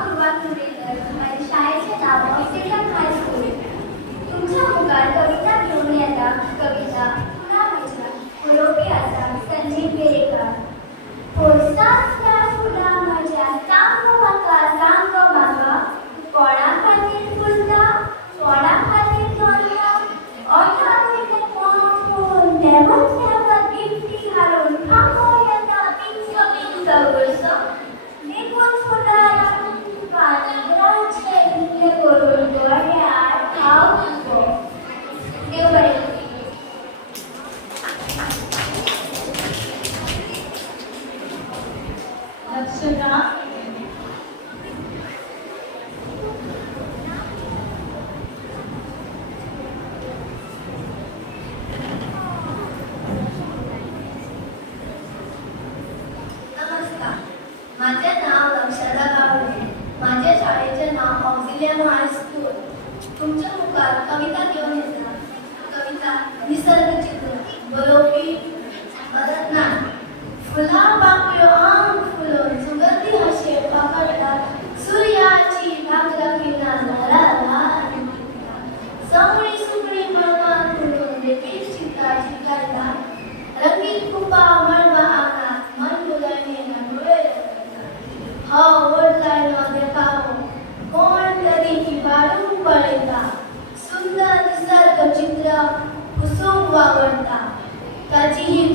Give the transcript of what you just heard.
पूर्वा कुरेकर आणि शाळेचे नाव oxygen high school. तुमच्या मुखात कविता घेऊन येता कविता पुन्हा माझ्या रोमी आसा संजीव बेरेकर. पोरसांतल्या फुला माझ्या सांग म्हाका कोणा खातीर फुलता कोणा खातीर झोलता ओठा वयले कोण देवाच्या दिपटी घालून थांबो येता पिंच वर्स देखून फुलारा पांढराचे गुल्ले करून गोड्यार खाव देव बरें करूं. लक्षणा नमस्कार, माझे नाव लक्षदा गावडे. माझ्या शाळेचे नाव ऑक्झिलियम हायस्कूल. तुमच्या मुखात कविता घेऊन येता कविता निसर्ग चित्र बरोवपी भरतनाट्य. फुला पाकळ्यो अंग फुलोन सुगंधी हशे पकडतात सूर्याची भागरा किनार ल्हार सवळी सुकळी मळमार फुलून देखील चित्ता चिकायला रंगीत कुपा मळबा आंगात मन मुलायने डोळे हो ओढलायनो देखावो कोण तरी हिवाळून पळयता सुंदर निसर्ग चित्र कुसुम वावरता ताची ही